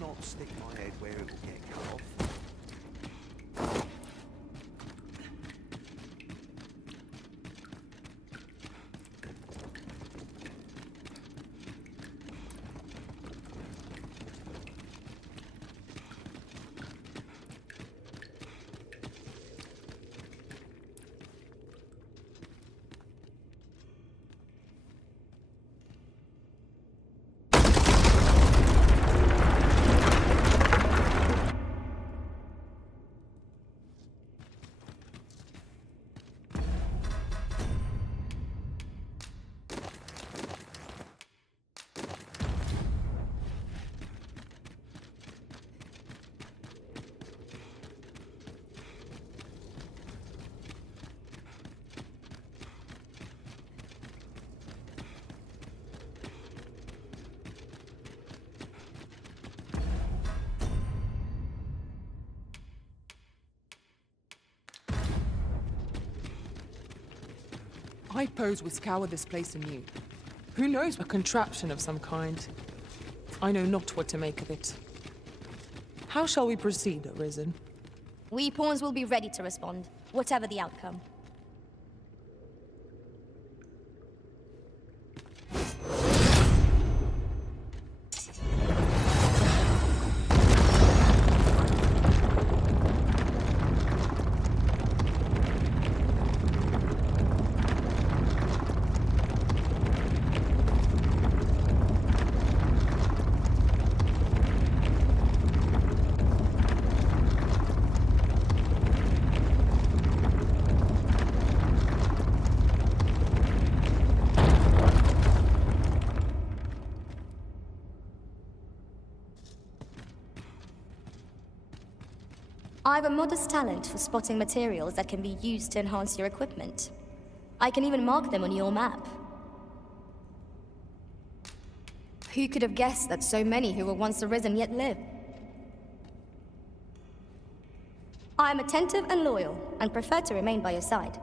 not stick my head where it will get cut off. I pose would scour this place anew. Who knows, a contraption of some kind. I know not what to make of it. How shall we proceed, Arisen? We pawns will be ready to respond, whatever the outcome. I have a modest talent for spotting materials that can be used to enhance your equipment. I can even mark them on your map. Who could have guessed that so many who were once arisen yet live? I am attentive and loyal, and prefer to remain by your side.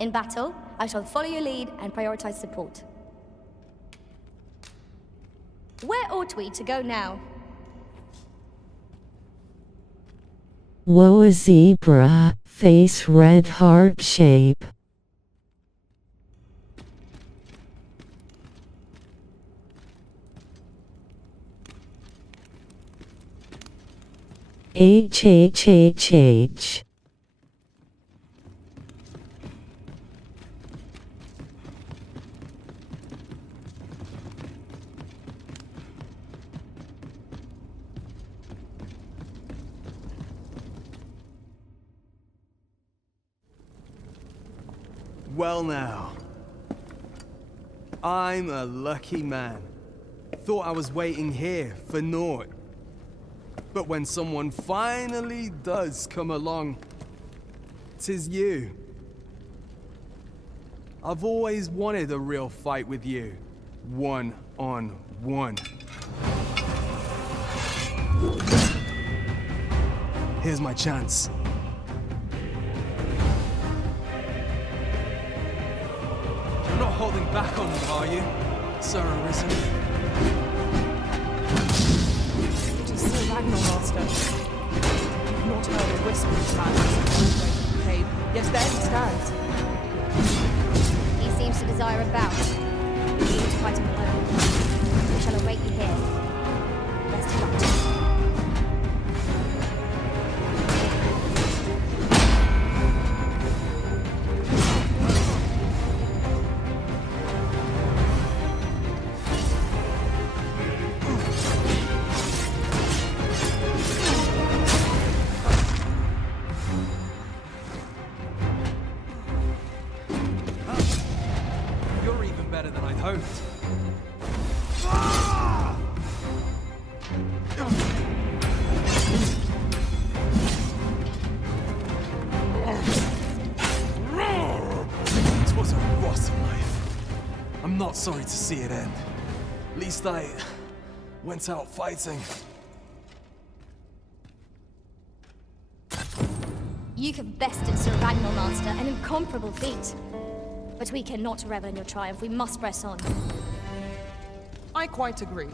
In battle, I shall follow your lead and prioritize support. Where ought we to go now? Whoa, a zebra, face red heart shape. H. Well now, I'm a lucky man. Thought I was waiting here for naught. But when someone finally does come along, 'tis you. I've always wanted a real fight with you, one-on-one. Here's my chance. You're not holding back on me, are you, Sir Arisen? It is Sir Ragnar, Master. I've not heard a whisper of madness in the cave, yet there he stands. He seems to desire a bout. We need to fight him alone. We shall await you here. Best of luck. Sorry to see it end. At least I went out fighting. You have bested Sir Ragnar, Master, an incomparable feat. But we cannot revel in your triumph. We must press on. I quite agree.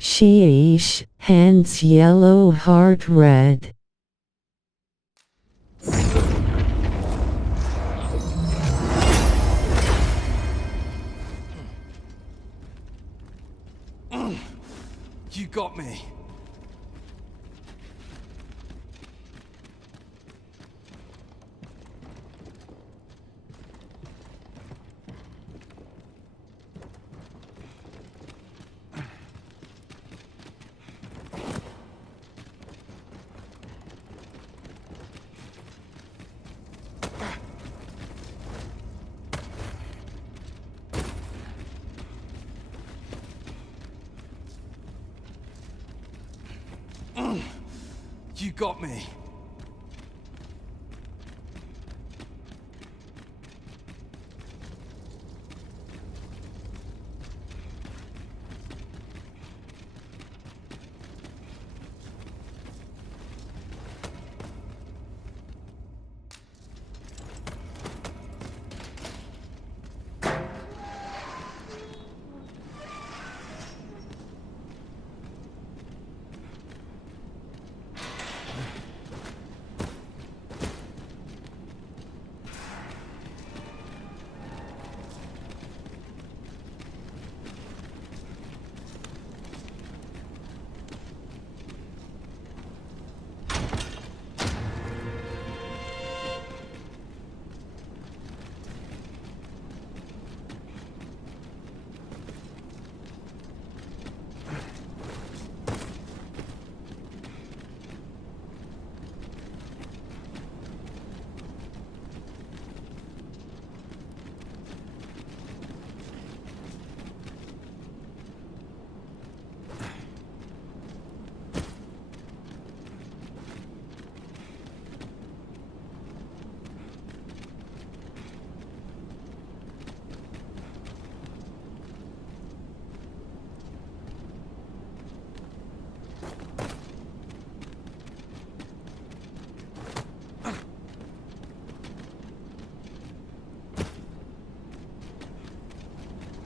Sheesh, hands yellow, heart red. You got me. You got me.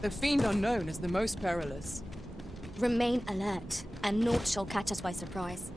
The fiend unknown is the most perilous. Remain alert, and naught shall catch us by surprise.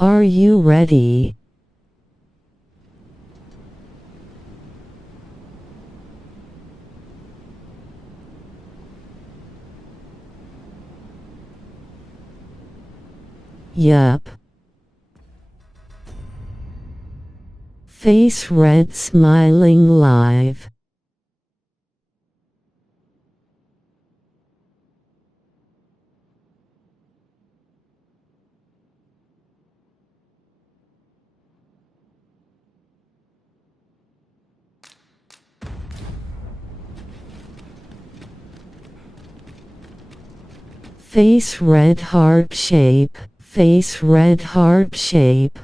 Are you ready? Yup. Face red smiling live. Face red heart shape. Face red heart shape.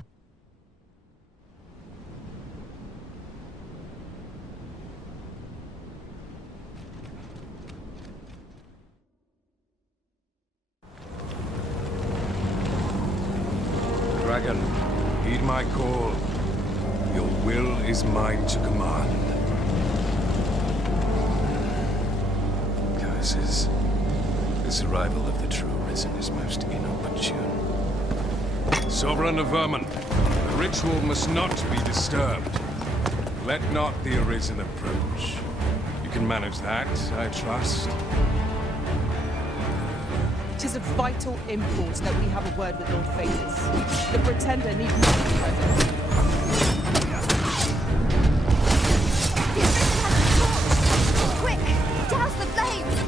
Dragon, heed my call. Your will is mine to command. Curses. This arrival of the true Risen is most inopportune. Sovereign of Vermin, the ritual must not be disturbed. Let not the Arisen approach. You can manage that, I trust. It is of vital import that we have a word with Lord Phases. The Pretender needs not be present. Quick! Douse the flames!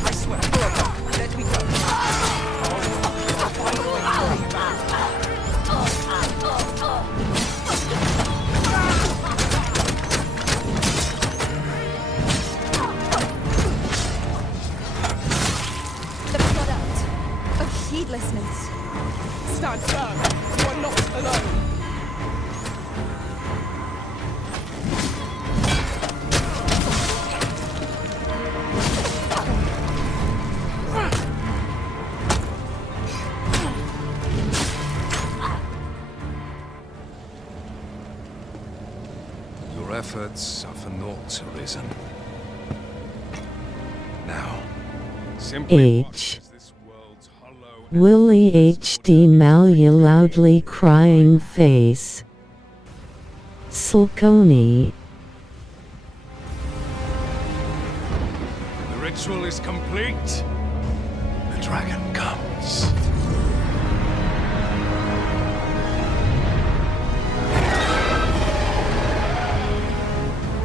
I swear, let me go. The product of heedlessness. Stand firm. You are not alone. Your efforts are for naught, Arisen. Now, simply watch H. as this world's hollow and Willie HD Malia loudly crying face. Sulconi. the ritual is complete. The dragon comes.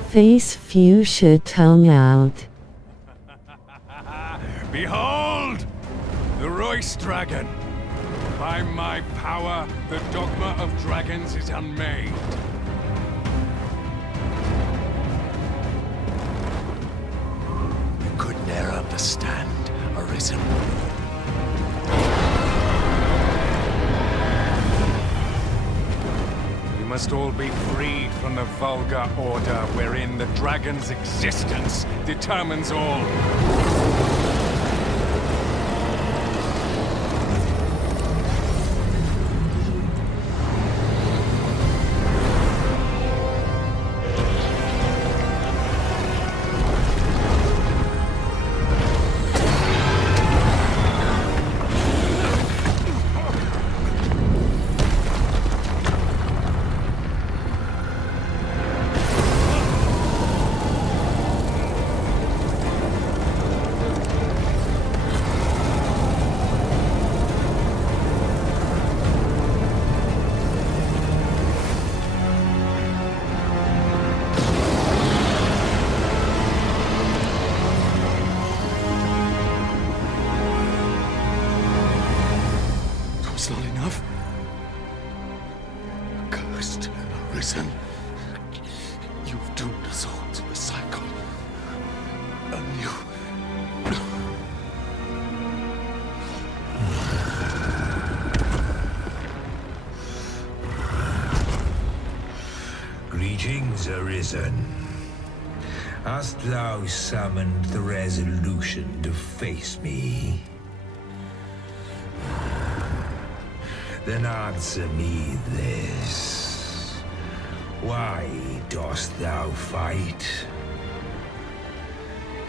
Face fuchsia tongue out. Behold! The Royce Dragon! By my power, the Dogma of Dragons is unmade. You could ne'er understand, Arisen. You must all be freed from the vulgar order wherein the dragon's existence determines all. It's not enough. Cursed, Arisen. You've doomed us all to the cycle. And you... Greetings, Arisen. Hast thou summoned the resolution to face me? Then answer me this. Why dost thou fight?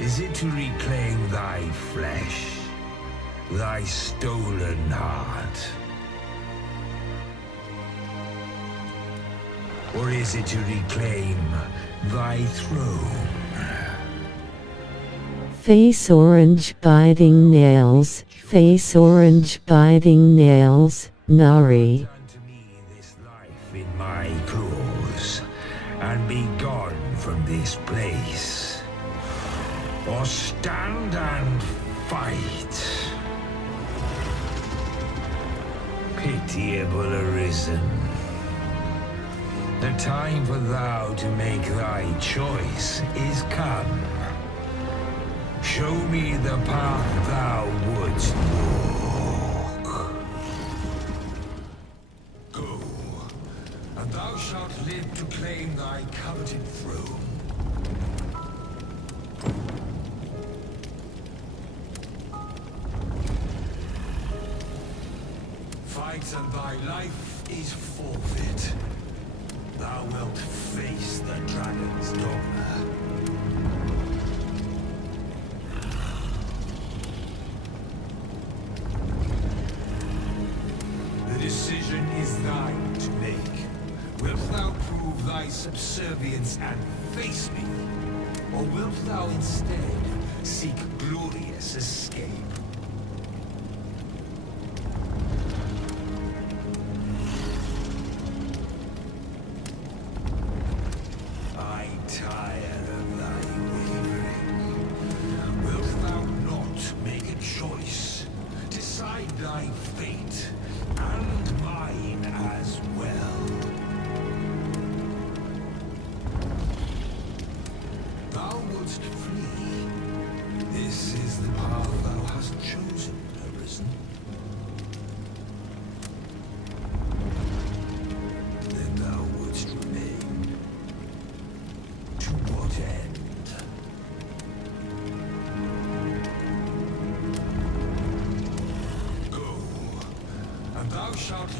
Is it to reclaim thy flesh, thy stolen heart? Or is it to reclaim thy throne? Face orange biting nails. Face orange biting nails. Nari. Unto me this life in my claws, and be gone from this place. Or stand and fight. pitiable Arisen. The time for thou to make thy choice is come. Show me the path thou wouldst walk. Go, and thou shalt live to claim thy coveted throne. Fight and thy life is forfeit. Thou wilt face the dragon's dogma. The decision is thine to make. Wilt thou prove thy subservience and face me? Or wilt thou instead seek glorious escape?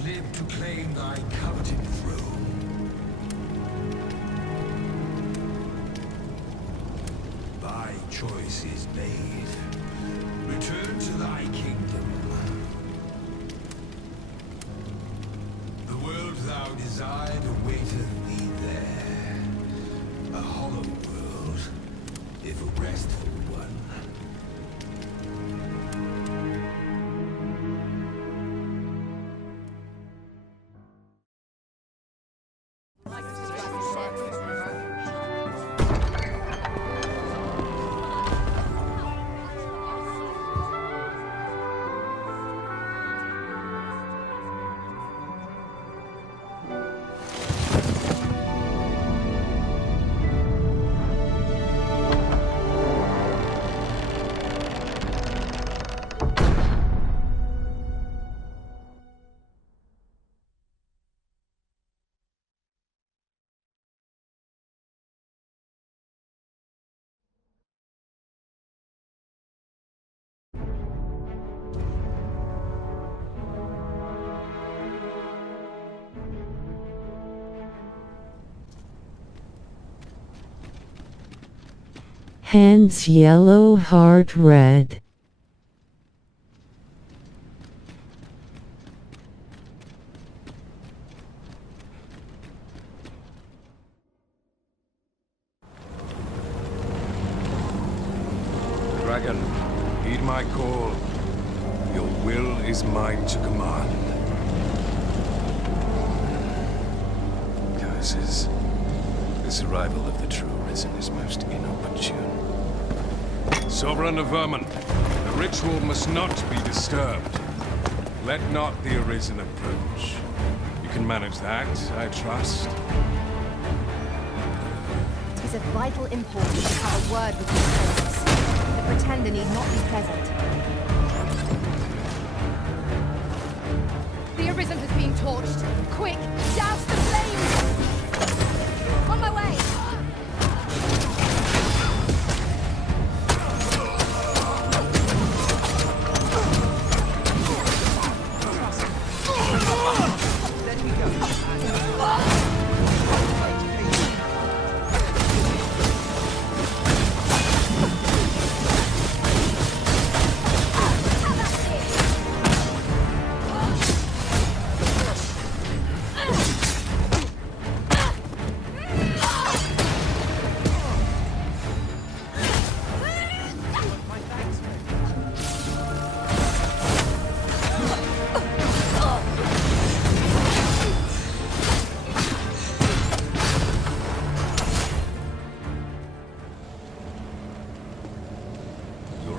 Live to claim thy coveted throne. Thy choice is made. Return to thy kingdom. The world thou desired awaiteth thee there. A hollow world, if a restful one. Hands yellow, heart red. Dragon, heed my call. Your will is mine to command. Curses. This arrival of the true Risen is most inopportune. Sovereign of Vermin, the ritual must not be disturbed. Let not the Arisen approach. You can manage that, I trust. It is of vital importance to have a word with these priests. The Pretender need not be present. The Arisen has been torched. Quick, douse the flames! On my way!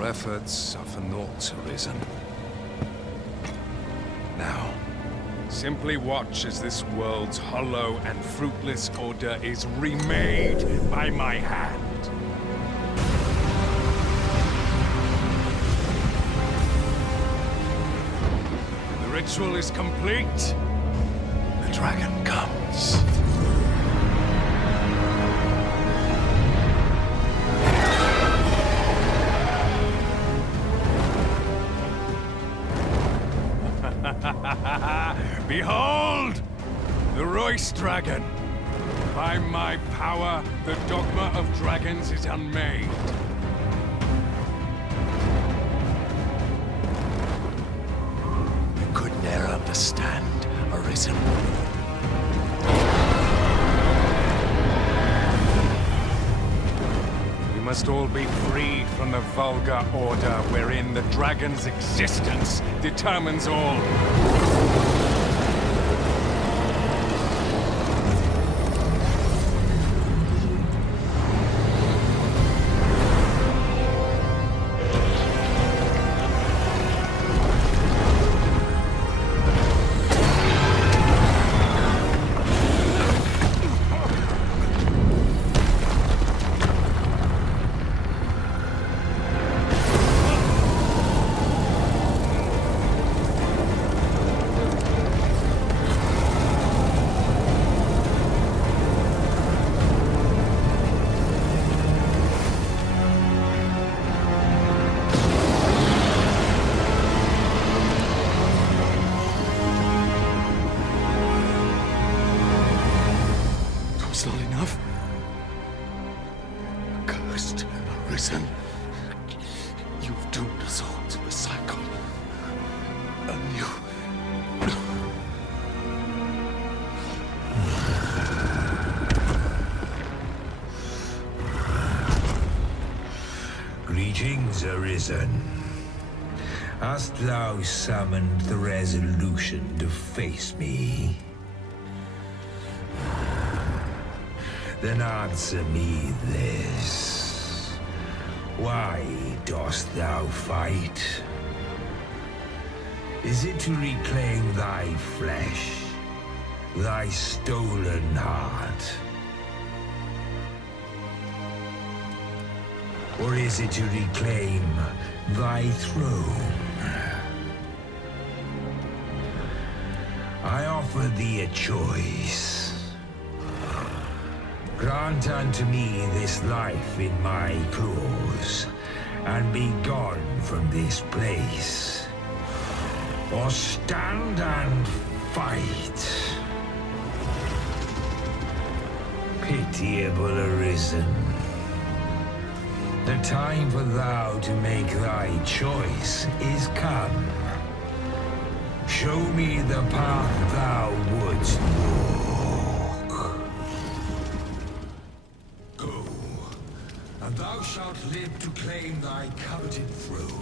Efforts are for naught, Arisen. Now, simply watch as this world's hollow and fruitless order is remade by my hand. The ritual is complete. The dragon comes. Behold! The Royce Dragon! By my power, the Dogma of Dragons is unmade. You could ne'er understand, Arisen. We must all be freed from the vulgar order wherein the dragon's existence determines all. Not enough. Cursed, Arisen. You've doomed us all to a cycle. Anew. Greetings, Arisen. Hast thou summoned the resolution to face me? Then answer me this. Why dost thou fight? Is it to reclaim thy flesh, thy stolen heart? Or is it to reclaim thy throne? I offer thee a choice. Grant unto me this life in my claws, and be gone from this place. Or stand and fight. Pitiable Arisen. The time for thou to make thy choice is come. Show me the path thou wouldst walk. Go, and thou shalt live to claim thy coveted throne.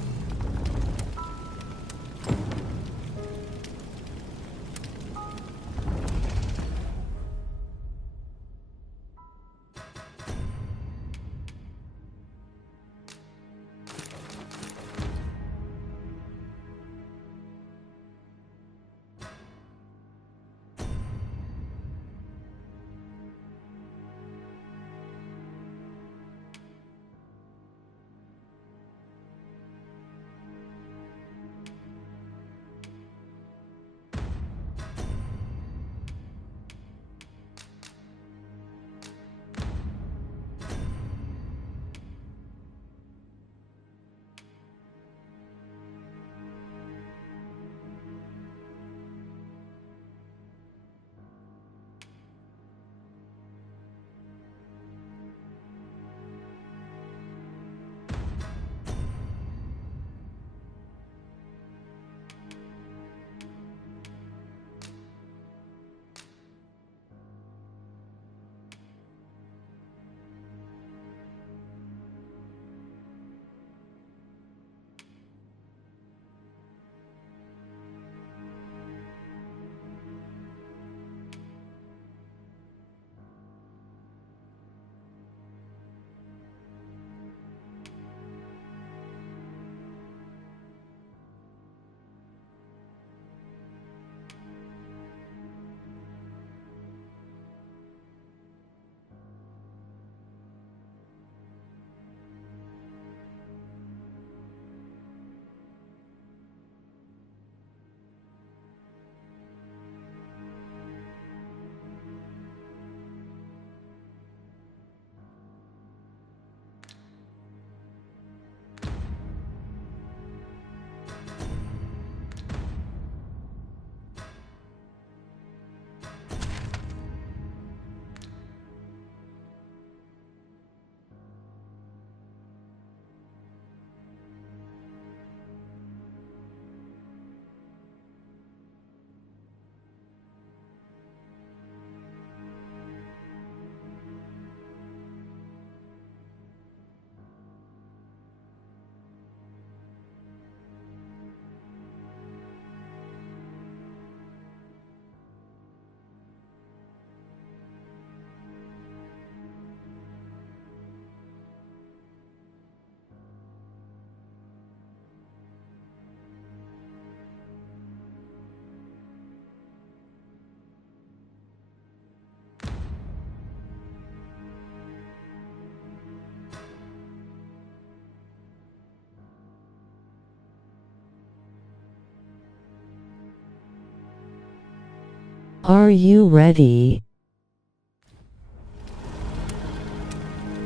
Are you ready?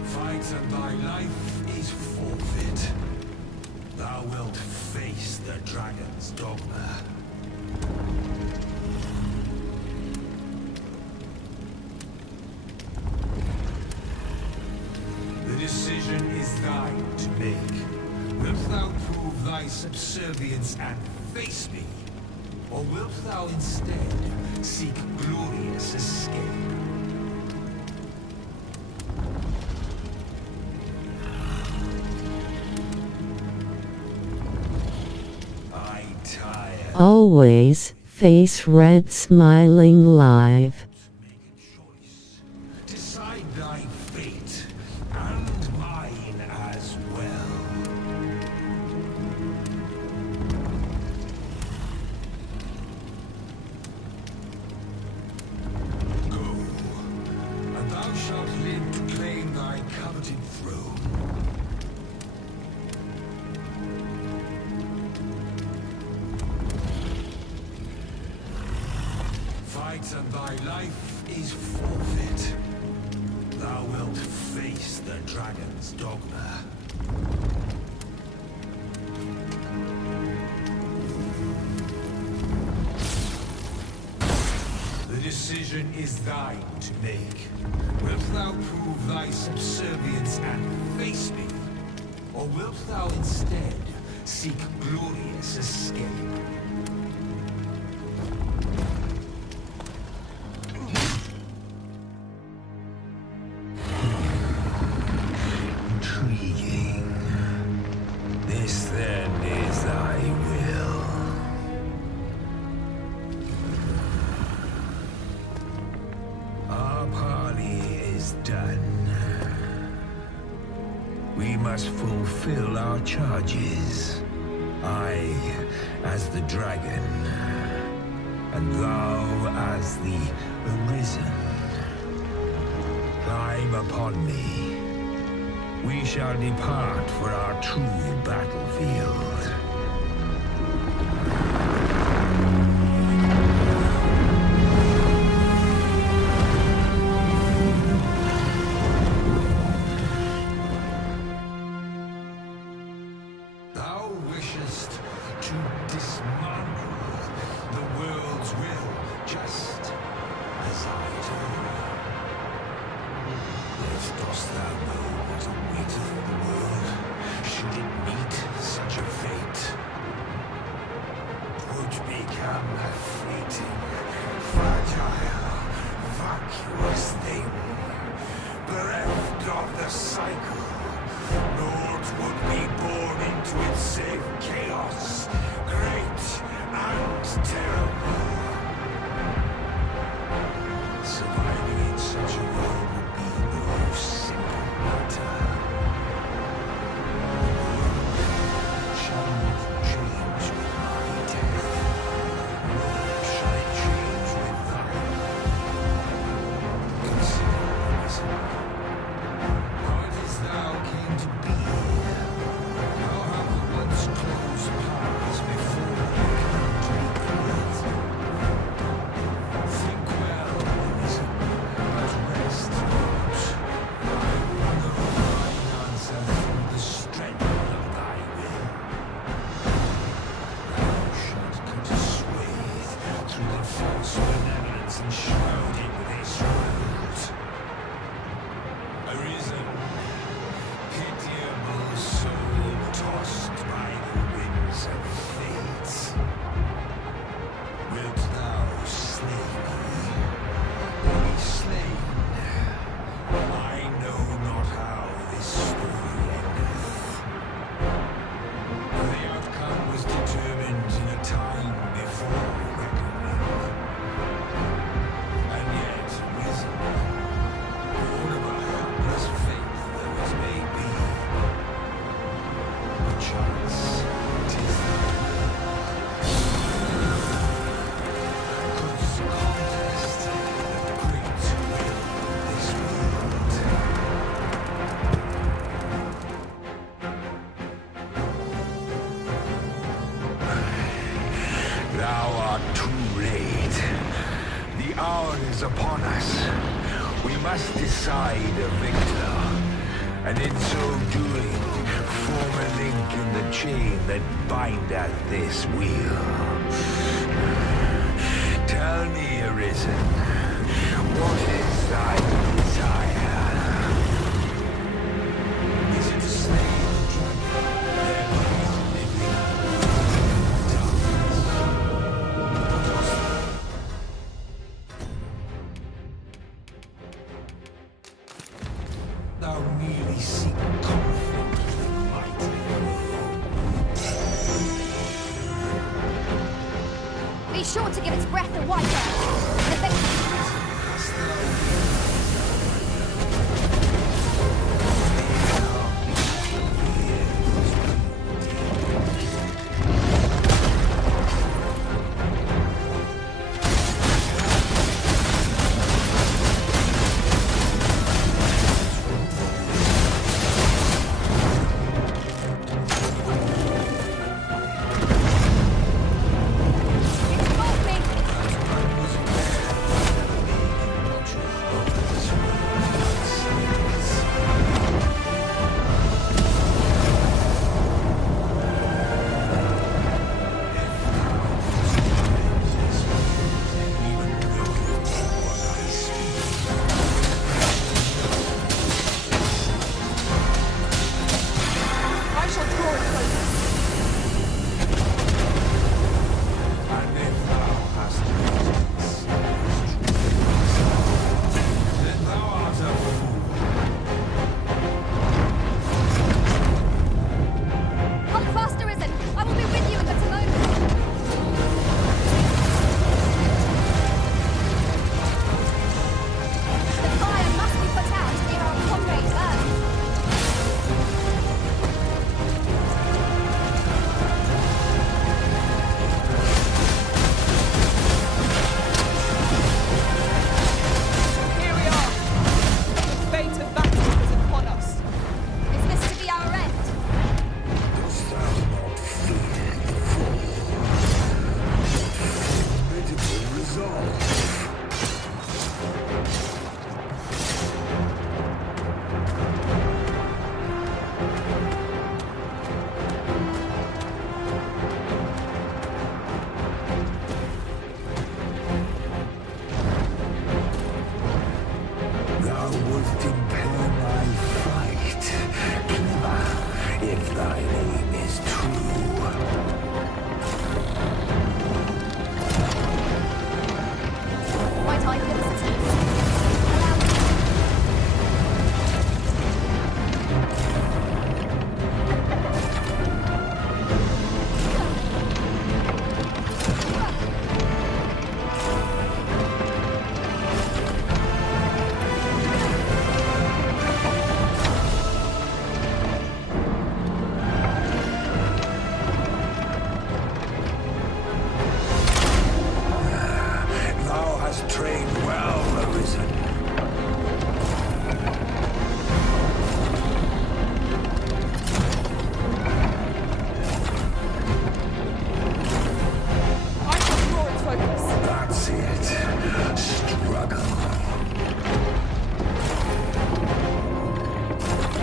Fight and thy life is forfeit. Thou wilt face the dragon's dogma. The decision is thine to make. Wilt thou prove thy subservience and face me? Or wilt thou instead seek glorious escape? I tire. Always, Face Red Smiling Live. Make a choice. Decide thy fate, and mine as well. Go, and thou shalt live to claim thy coveted throne. Fight and thy life is forfeit. Thou wilt face the dragon's dogma. The decision is thine to make. Wilt thou prove thy subservience and face me? Or wilt thou instead seek glorious escape? Intriguing. This then is thy will. Our parley is done. We must fulfill our charges. I as the dragon, and thou as the arisen. Climb upon me. We shall depart for our true battlefield. Thou wishest to dismantle the world's will, just as I do. Yet dost thou know what awaiteth the world, should it meet such a fate? 'Twould become a fleeting, fragile, vacuous thing, bereft of the cycle. Naught would be born into it save chaos, great and terrible. Surviving in such a world would be no simple matter. Shall not change with my death, nor shall it change with thine. Consider the reason. How it is thou came to be. How have the once close We must decide a victor, and in so doing, form a link in the chain that bindeth this wheel. Tell me, Arisen, what is thy desire? Is it to slay the dragon, thereby living darkness? Thou merely seek conflict with the mighty. Be sure to give its breath a wipe out. The victim. Hast thou It's got me. I shall draw it closer. And if thou hast patience, then thou art a fool. Hold fast, Arisen. I will be with you in but a moment. The fire must be put out ere our comrades burn. Here we are. The fate of battle is upon us. Is this to be our end? Dost thou not fear the fall? Formidable resolve. Thou wouldst impair my fight. Clever, if thy aim is true. Might I give us a taste? Allow me. Thou hast trained well, Arisen. I shall draw its focus. That's it. Struggle.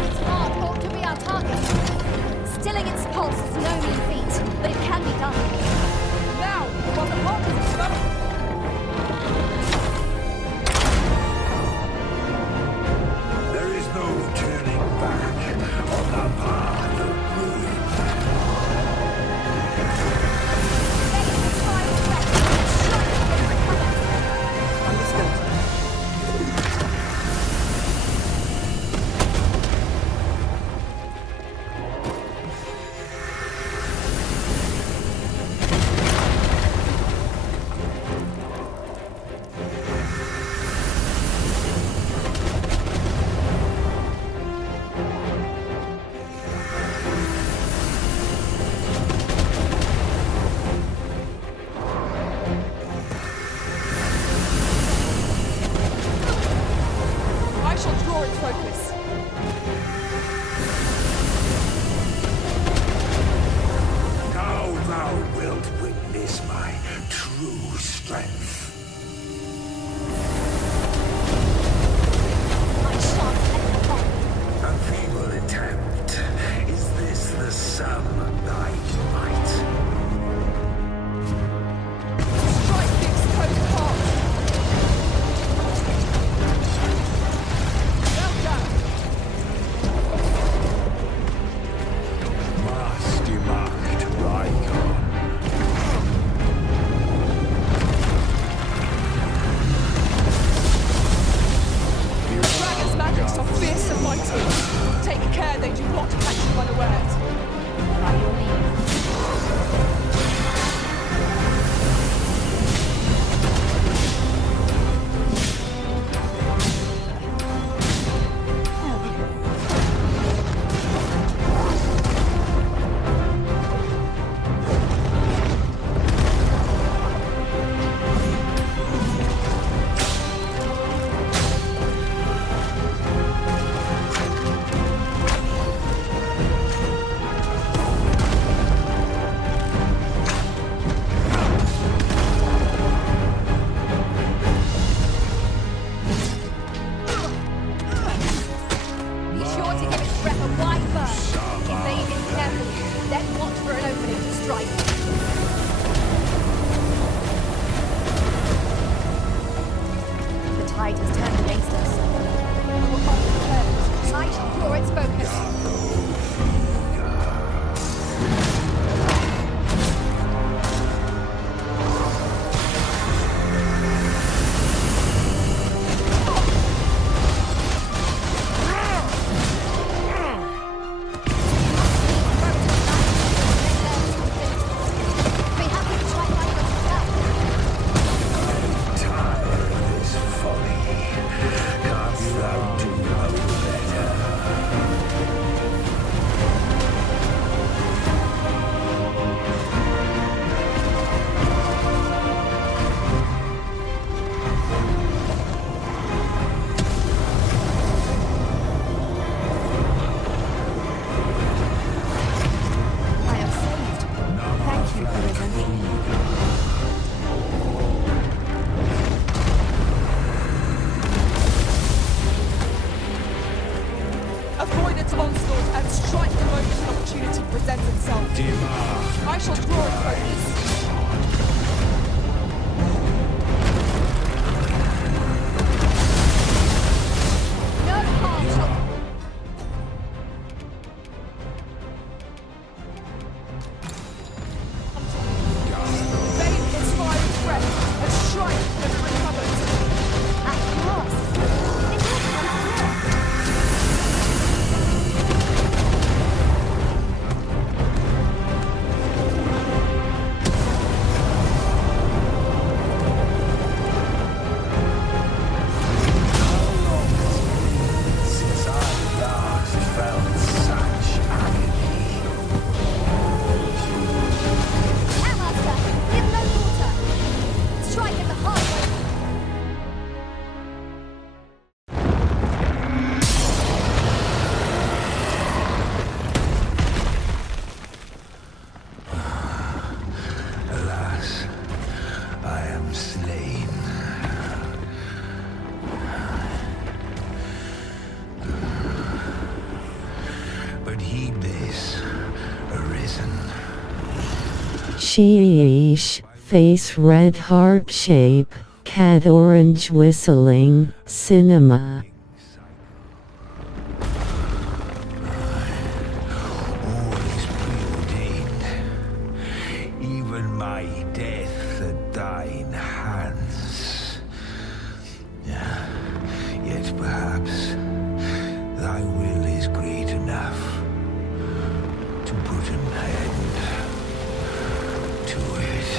Its heart ought to be our target. Stilling its pulse is no mean feat, but it can be done. Now, while the heart is developed. There is no turning back on the path of ruin. Let its fire spread. Surely it will recover. Understood. I shall draw its focus. Now thou wilt witness my true strength. tide has turned against us. I shall draw its focus. Avoid its onslaught and strike the moment an opportunity presents itself. I shall draw its focus. No harm shall... Bane its fiery breath and strike when it recovers. At last! It will come clear. Since I last felt such agony. Master, give no quarter. Strike at the hard way. Alas, I am slain. But heed this, Arisen. Sheesh, face red heart shape, cat orange whistling, cinema. All is preordained. Even my death at thine hands. Yet perhaps thy will is great enough to put an end to it.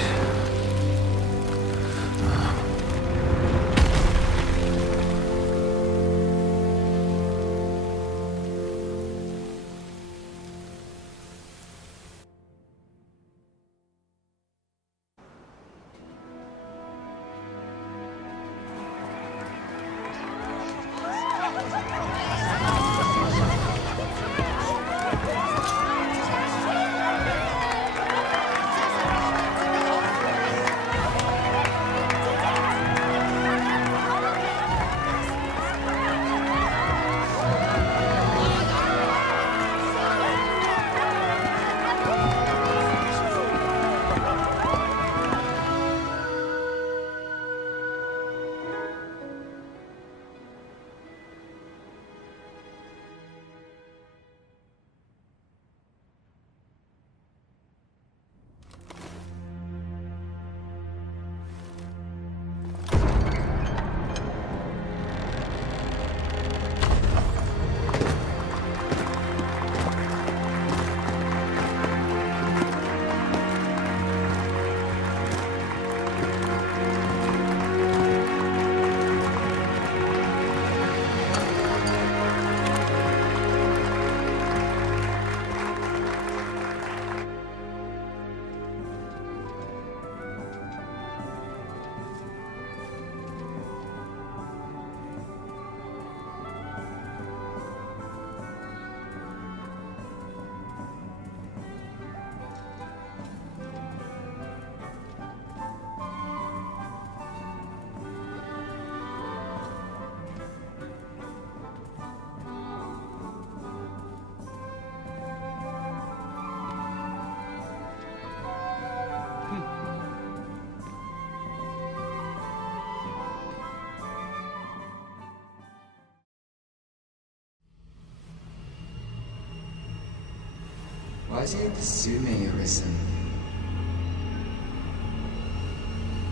do you pursue me, Arisen?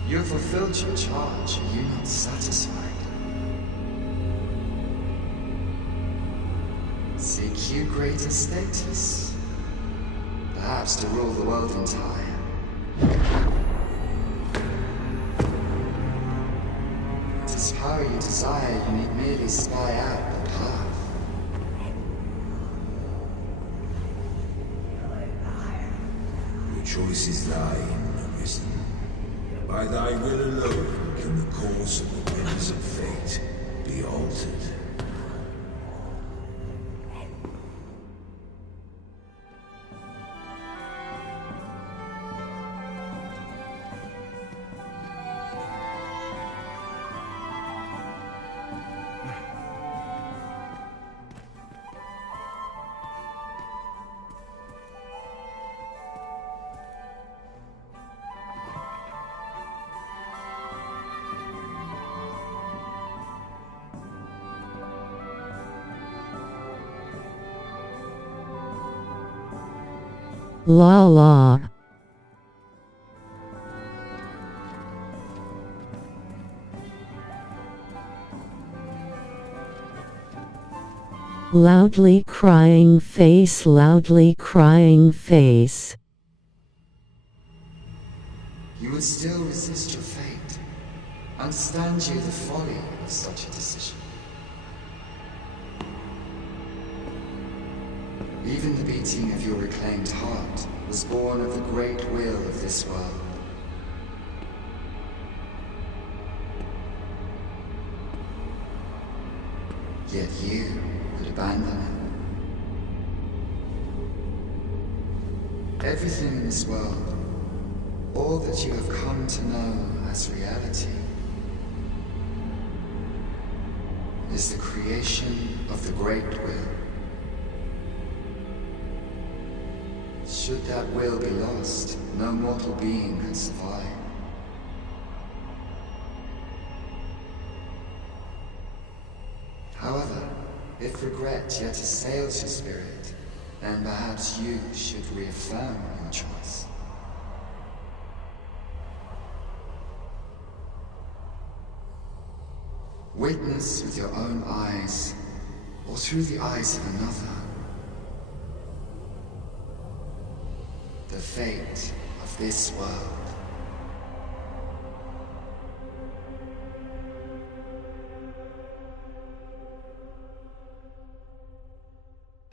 You have fulfilled your charge, are you not satisfied? Seek you greater status? Perhaps to rule the world entire? It is power you desire, you need merely spy out the path. Your choice is thine, Arisen. By thy will alone can the course of the winds of fate be altered. La la. Loudly crying face, loudly crying face. You would still resist your fate. Understand you the folly of such a decision. Even the beating of your reclaimed heart was born of the great will of this world. Yet you would abandon it. Everything in this world, all that you have come to know as reality, is the creation of the great will. Should that will be lost, no mortal being could survive. However, if regret yet assails your spirit, then perhaps you should reaffirm your choice. Witness with your own eyes, or through the eyes of another, the fate of this world.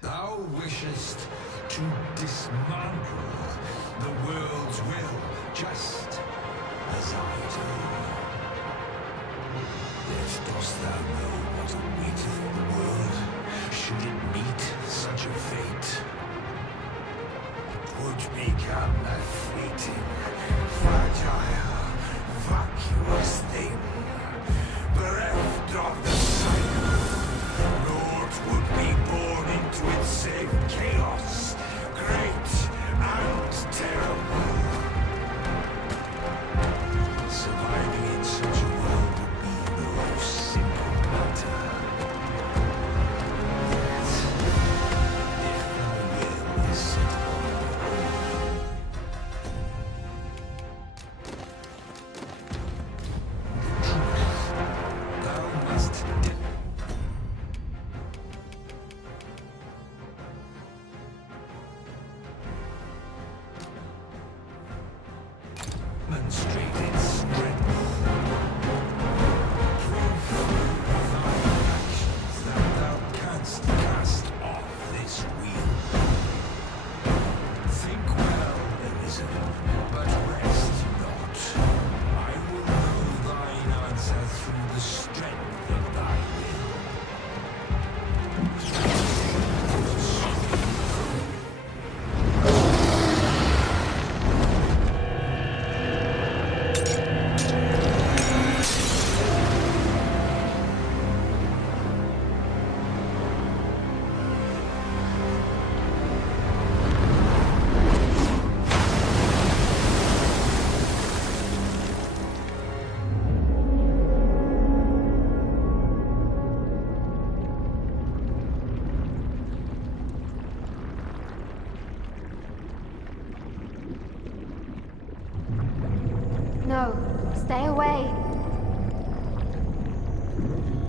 Thou wishest to dismantle the world's will, just as I do. Yet dost thou know what awaiteth the world, should it meet such a fate? Would become a fleeting, fragile, vacuous thing, bereft of the sight. Naught would be born into it save chaos, great and terrible. Surviving in such a world would be no simple matter. Yet, if thy will is set upon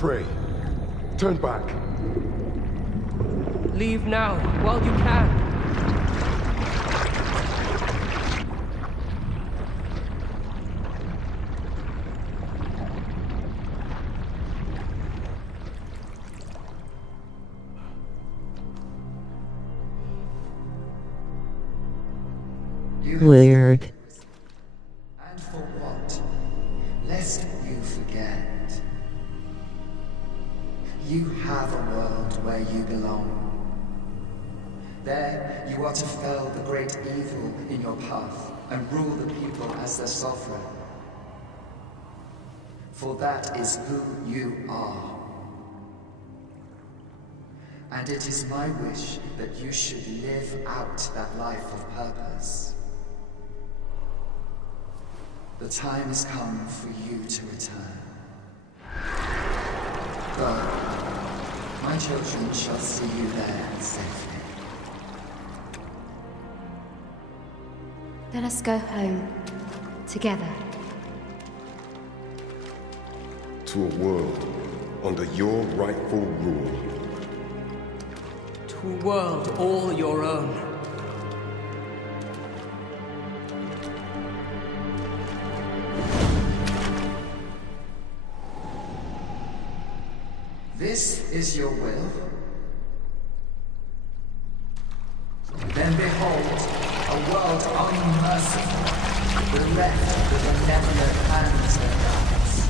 pray. Turn back. Leave now, while you can. Weird. And for what? Lest you forget. You have a world where you belong. There, you are to fell the great evil in your path and rule the people as their sovereign. For that is who you are. And it is my wish that you should live out that life of purpose. The time has come for you to return. Go. My children shall see you there safely. Let us go home. Together. To a world under your rightful rule. To a world all your own. This is your will? Then behold, a world unmerciful, bereft with benevolent hands and eyes.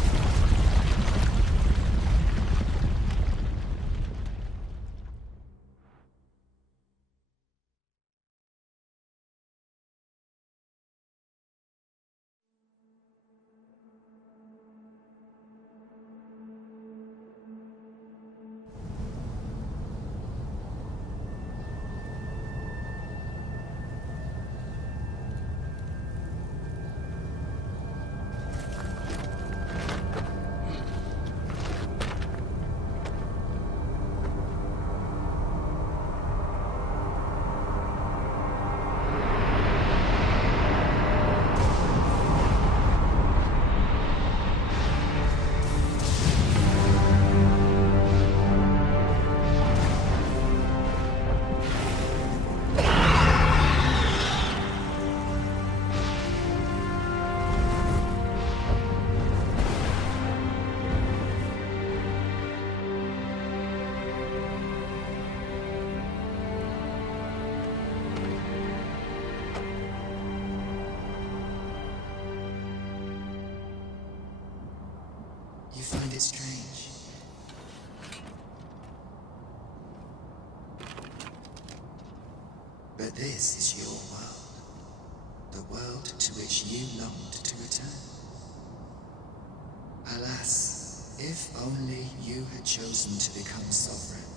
You find it strange. But this is your world. The world to which you longed to return. Alas, if only you had chosen to become sovereign.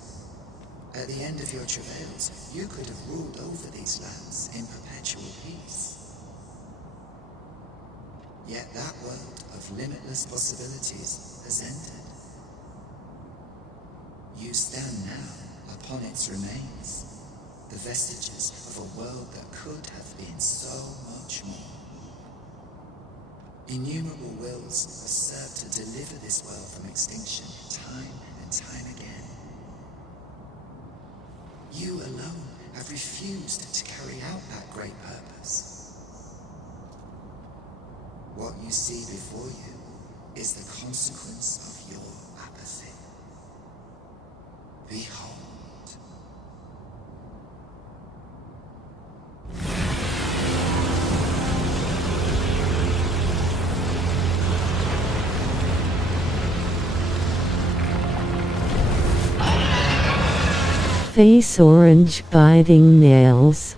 At the end of your travails, you could have ruled over these lands in perpetual peace. Yet that world of limitless possibilities has ended. You stand now upon its remains, the vestiges of a world that could have been so much more. Innumerable wills have served to deliver this world from extinction time and time again. You alone have refused to carry out that great purpose. What you see before you is the consequence of your apathy. Behold. Face orange biting nails.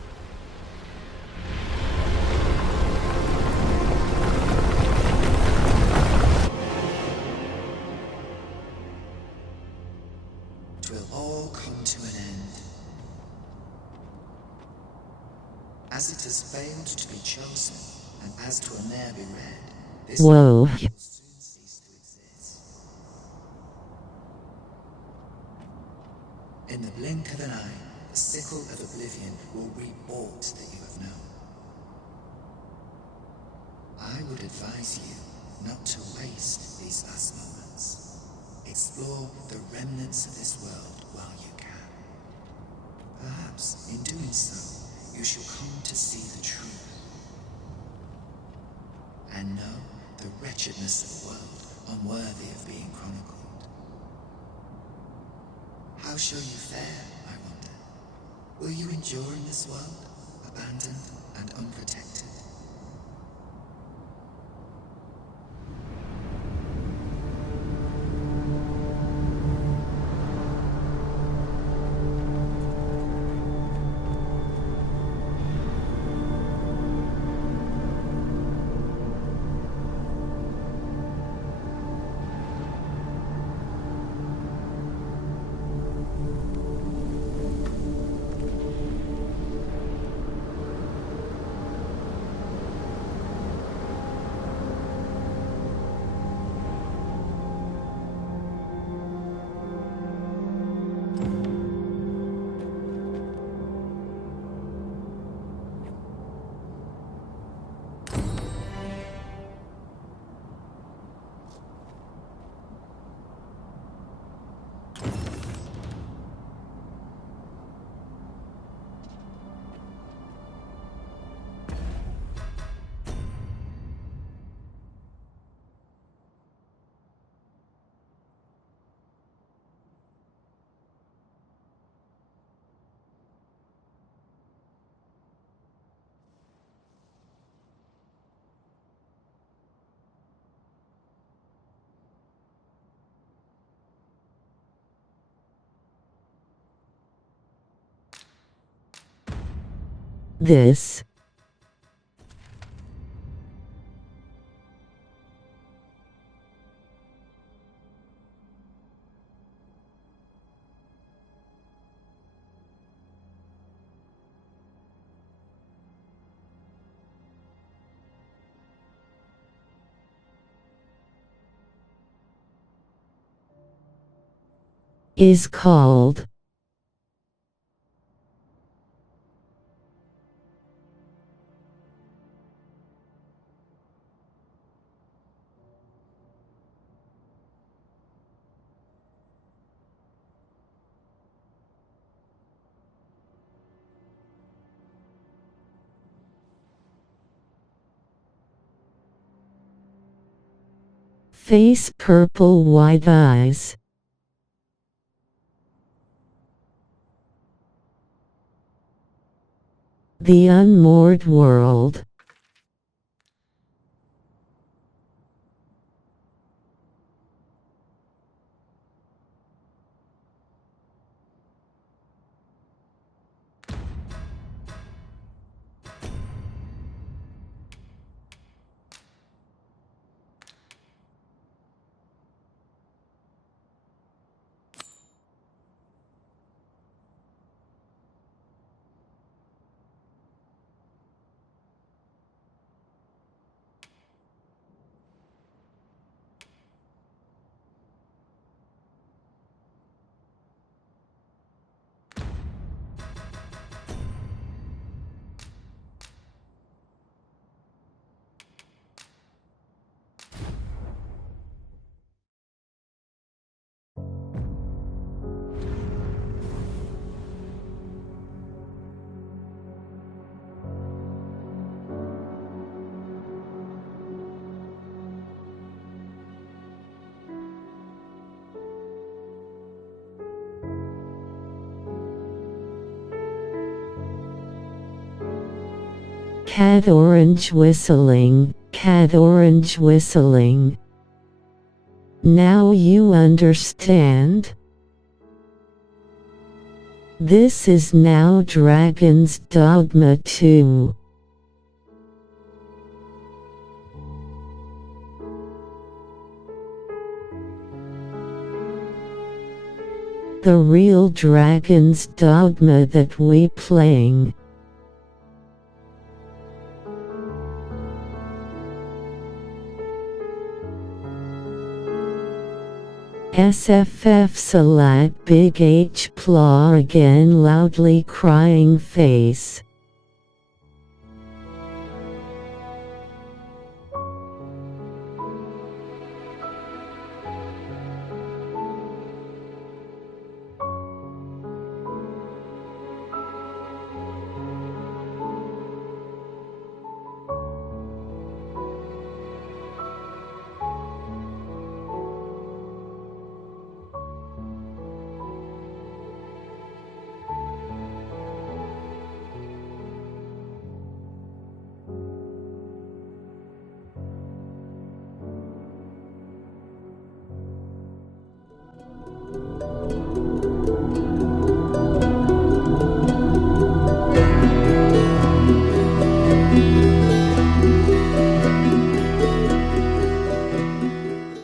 Twill all come to an end. As it has failed to be chosen, and as 'twill ne'er be read, this Whoa. will soon cease to exist. In the blink of an eye, the sickle of oblivion will reap aught that you have known. I would advise you not to waste these last moments. Explore the remnants of this world while you can. Perhaps, in doing so, you shall come to see the truth. And know the wretchedness of a world unworthy of being chronicled. How shall you fare, I wonder? Will you endure in this world, abandoned and unprotected? This is called Face purple white eyes. The unmoored world. Cat orange whistling, cat orange whistling. Now you understand? This is now Dragon's Dogma 2. The real Dragon's Dogma that we playing. SFF Salat Big H Plaw again loudly crying face.